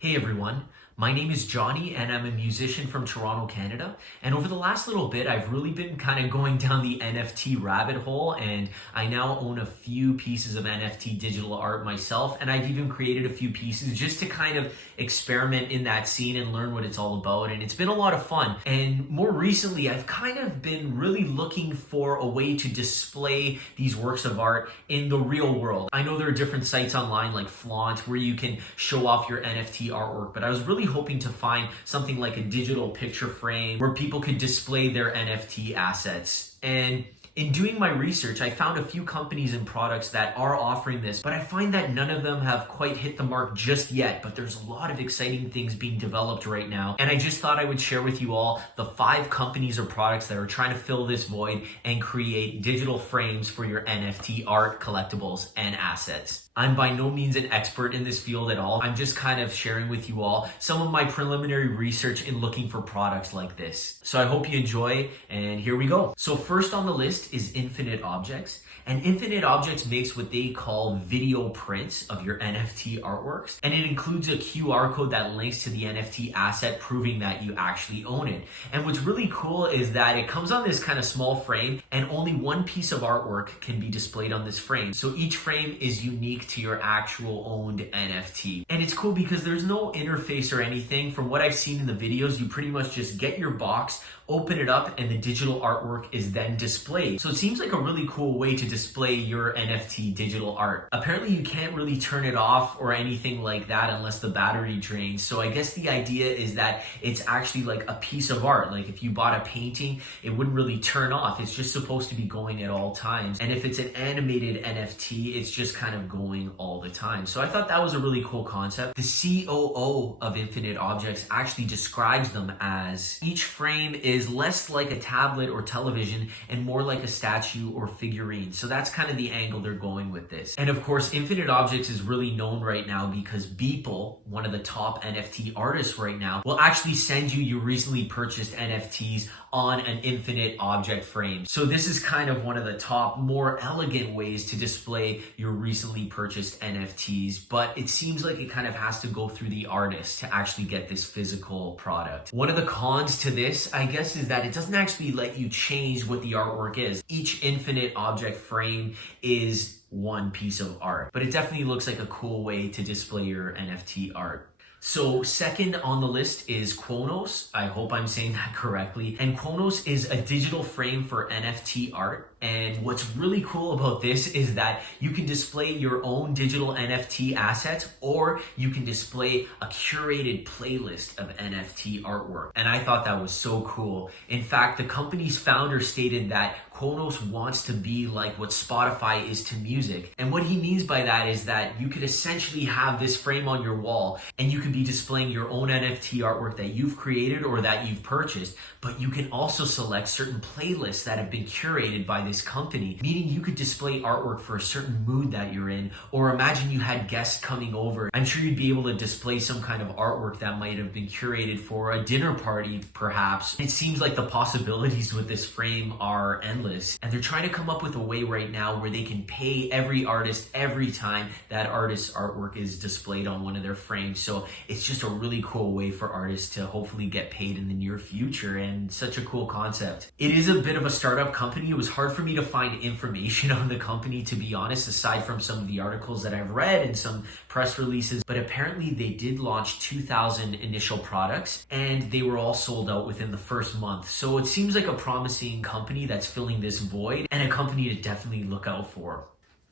Hey everyone, my name is Johnny and I'm a musician from Toronto, Canada. And over the last little bit, I've really been kind of going down the NFT rabbit hole, and I now own a few pieces of NFT digital art myself. And I've even created a few pieces just to kind of experiment in that scene and learn what it's all about. And it's been a lot of fun. And more recently, I've kind of been really looking for a way to display these works of art in the real world. I know there are different sites online like Flawnt where you can show off your NFT artwork, but I was really hoping to find something like a digital picture frame where people could display their NFT assets. And in doing my research, I found a few companies and products that are offering this, but I find that none of them have quite hit the mark just yet. But there's a lot of exciting things being developed right now. And I just thought I would share with you all the 5 companies or products that are trying to fill this void and create digital frames for your NFT art, collectibles, and assets. I'm by no means an expert in this field at all. I'm just kind of sharing with you all some of my preliminary research in looking for products like this. So I hope you enjoy, and here we go. So first on the list is Infinite Objects. And Infinite Objects makes what they call video prints of your NFT artworks. And it includes a QR code that links to the NFT asset, proving that you actually own it. And what's really cool is that it comes on this kind of small frame, and only one piece of artwork can be displayed on this frame. So each frame is unique to your actual owned NFT. And it's cool because there's no interface or anything. From what I've seen in the videos, you pretty much just get your box, open it up, and the digital artwork is then displayed. So it seems like a really cool way to display your NFT digital art. Apparently you can't really turn it off or anything like that unless the battery drains. So I guess the idea is that it's actually like a piece of art. Like if you bought a painting, it wouldn't really turn off. It's just supposed to be going at all times. And if it's an animated NFT, it's just kind of going all the time. So I thought that was a really cool concept. The COO of Infinite Objects actually describes them as each frame is less like a tablet or television and more like a statue or figurine. So that's kind of the angle they're going with this. And of course, Infinite Objects is really known right now because Beeple, one of the top NFT artists right now, will actually send you your recently purchased NFTs on an Infinite Object frame. So this is kind of one of the top, more elegant ways to display your recently purchased NFTs, but it seems like it kind of has to go through the artist to actually get this physical product. One of the cons to this, I guess, is that it doesn't actually let you change what the artwork is. Each Infinite Object frame is one piece of art, but it definitely looks like a cool way to display your NFT art. So second on the list is Qonos. I hope I'm saying that correctly. And Qonos is a digital frame for NFT art. And what's really cool about this is that you can display your own digital NFT assets, or you can display a curated playlist of NFT artwork. And I thought that was so cool. In fact, the company's founder stated that Qonos wants to be like what Spotify is to music. And what he means by that is that you could essentially have this frame on your wall and you could be displaying your own NFT artwork that you've created or that you've purchased, but you can also select certain playlists that have been curated by this company, meaning you could display artwork for a certain mood that you're in. Or imagine you had guests coming over. I'm sure you'd be able to display some kind of artwork that might have been curated for a dinner party, perhaps. It seems like the possibilities with this frame are endless. And they're trying to come up with a way right now where they can pay every artist every time that artist's artwork is displayed on one of their frames. So it's just a really cool way for artists to hopefully get paid in the near future, and such a cool concept. It is a bit of a startup company. It was hard for me to find information on the company, to be honest, aside from some of the articles that I've read and some press releases. But apparently they did launch 2,000 initial products and they were all sold out within the first month. So it seems like a promising company that's filling this void, and a company to definitely look out for.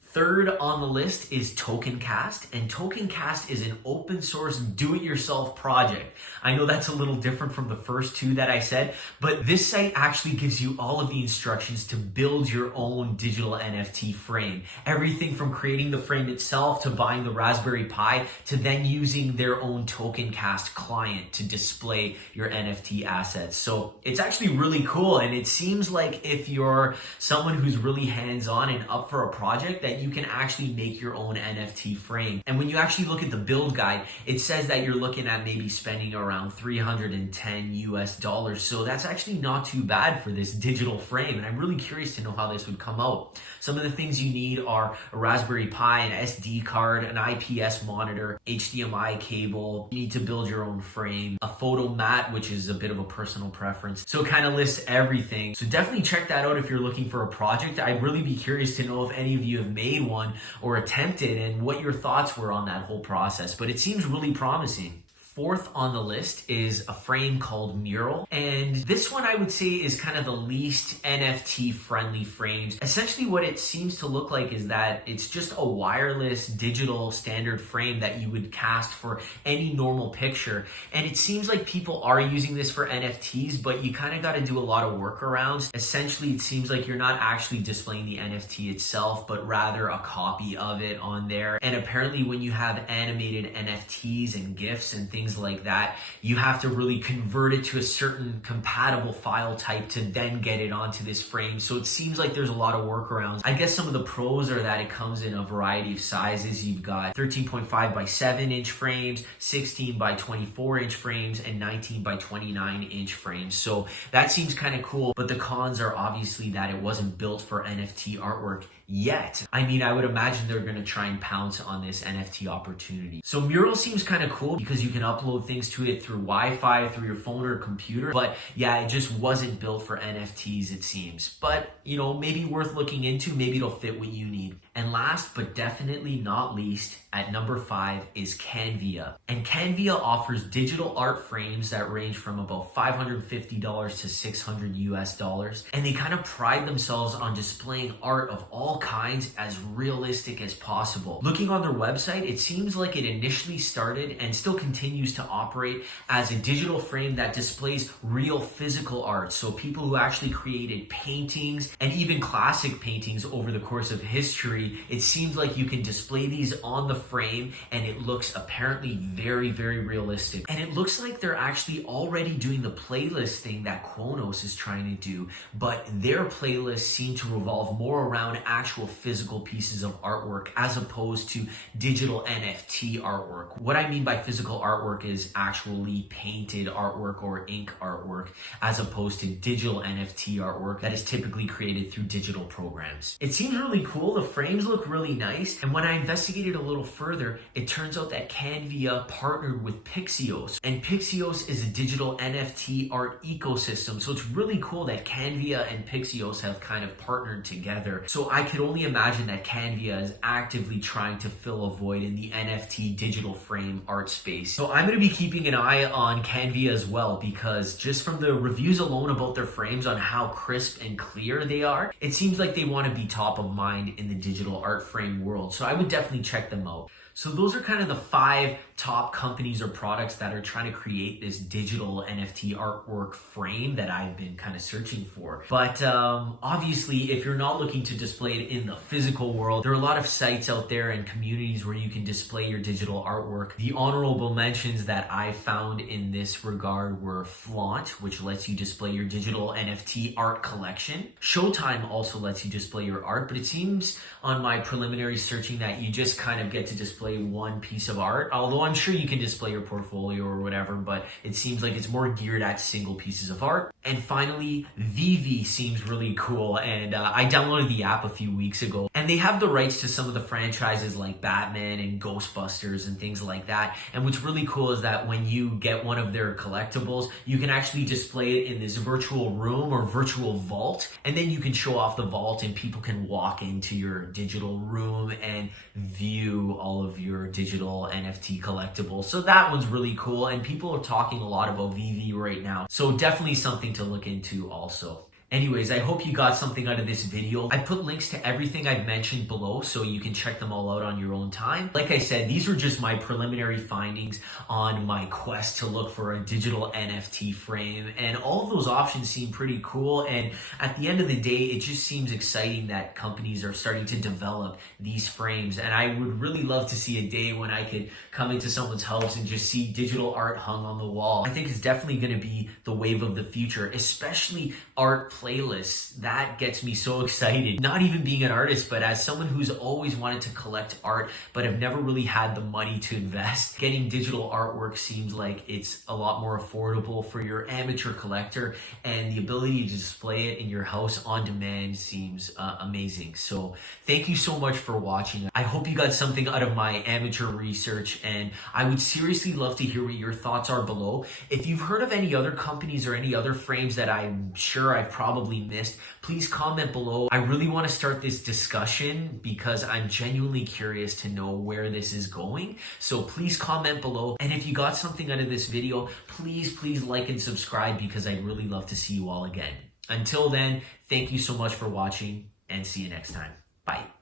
Third on the list is TokenCast, and TokenCast is an open source do-it-yourself project. I know that's a little different from the first two that I said, but this site actually gives you all of the instructions to build your own digital NFT frame. Everything from creating the frame itself to buying the Raspberry Pi to then using their own TokenCast client to display your NFT assets. So it's actually really cool, and it seems like if you're someone who's really hands-on and up for a project, that you you can actually make your own NFT frame. And when you actually look at the build guide, it says that you're looking at maybe spending around $310 US. So that's actually not too bad for this digital frame. And I'm really curious to know how this would come out. Some of the things you need are a Raspberry Pi, an SD card, an IPS monitor, HDMI cable. You need to build your own frame, a photo mat, which is a bit of a personal preference. So it kind of lists everything. So definitely check that out if you're looking for a project. I'd really be curious to know if any of you have made one or attempted and what your thoughts were on that whole process. But it seems really promising. Fourth on the list is a frame called Meural. And this one I would say is kind of the least NFT friendly frames. Essentially what it seems to look like is that it's just a wireless digital standard frame that you would cast for any normal picture. And it seems like people are using this for NFTs, but you kind of got to do a lot of workarounds. Essentially, it seems like you're not actually displaying the NFT itself, but rather a copy of it on there. And apparently when you have animated NFTs and GIFs and things like that, you have to really convert it to a certain compatible file type to then get it onto this frame. So it seems like there's a lot of workarounds. I guess some of the pros are that it comes in a variety of sizes. You've got 13.5 by 7 inch frames, 16 by 24 inch frames, and 19 by 29 inch frames. So that seems kind of cool, but the cons are obviously that it wasn't built for NFT artwork yet. I mean, I would imagine they're going to try and pounce on this NFT opportunity. So Meural seems kind of cool because you can upload things to it through Wi-Fi, through your phone or computer. But yeah, it just wasn't built for NFTs, it seems. But, you know, maybe worth looking into. Maybe it'll fit what you need. And last but definitely not least, at number 5 is Canvia. And Canvia offers digital art frames that range from about $550 to $600 US. And they kind of pride themselves on displaying art of all kinds as realistic as possible. Looking on their website, it seems like it initially started and still continues to operate as a digital frame that displays real physical art. So people who actually created paintings and even classic paintings over the course of history, it seems like you can display these on the frame and it looks apparently very, very realistic. And it looks like they're actually already doing the playlist thing that Qonos is trying to do, but their playlists seem to revolve more around actual physical pieces of artwork as opposed to digital NFT artwork. What I mean by physical artwork is actually painted artwork or ink artwork as opposed to digital NFT artwork that is typically created through digital programs. It seems really cool. The frames look really nice. And when I investigated a little further, it turns out that Canvia partnered with Pixeos. And Pixeos is a digital NFT art ecosystem. So it's really cool that Canvia and Pixeos have kind of partnered together. So I could only imagine that Canvia is actively trying to fill a void in the NFT digital frame art space. So I'm going to be keeping an eye on Canvia as well, because just from the reviews alone about their frames on how crisp and clear they are, it seems like they want to be top of mind in the digital art frame world. So I would definitely check them out. So those are kind of the 5 top companies or products that are trying to create this digital NFT artwork frame that I've been kind of searching for. But obviously, if you're not looking to display it in the physical world, there are a lot of sites out there and communities where you can display your digital artwork. The honorable mentions that I found in this regard were Flawnt, which lets you display your digital NFT art collection. Showtime also lets you display your art, but it seems on my preliminary searching that you just kind of get to display one piece of art, although I'm sure you can display your portfolio or whatever, but it seems like it's more geared at single pieces of art. And finally, Veve seems really cool, and I downloaded the app a few weeks ago, and they have the rights to some of the franchises like Batman and Ghostbusters and things like that. And what's really cool is that when you get one of their collectibles, you can actually display it in this virtual room or virtual vault, and then you can show off the vault and people can walk into your digital room and view all of your digital NFT collectibles. So that one's really cool, and people are talking a lot about Veve right now. So definitely something to look into also. Anyways, I hope you got something out of this video. I put links to everything I've mentioned below so you can check them all out on your own time. Like I said, these are just my preliminary findings on my quest to look for a digital NFT frame, and all of those options seem pretty cool. And at the end of the day, it just seems exciting that companies are starting to develop these frames. And I would really love to see a day when I could come into someone's house and just see digital art hung on the wall. I think it's definitely going to be the wave of the future, especially art playlists, that gets me so excited. Not even being an artist, but as someone who's always wanted to collect art, but have never really had the money to invest, getting digital artwork seems like it's a lot more affordable for your amateur collector, and the ability to display it in your house on demand seems amazing. So thank you so much for watching. I hope you got something out of my amateur research, and I would seriously love to hear what your thoughts are below. If you've heard of any other companies or any other frames that I'm sure I've probably missed, please comment below. I really want to start this discussion because I'm genuinely curious to know where this is going. So please comment below. And if you got something out of this video, please like and subscribe because I'd really love to see you all again. Until then, thank you so much for watching and see you next time. Bye.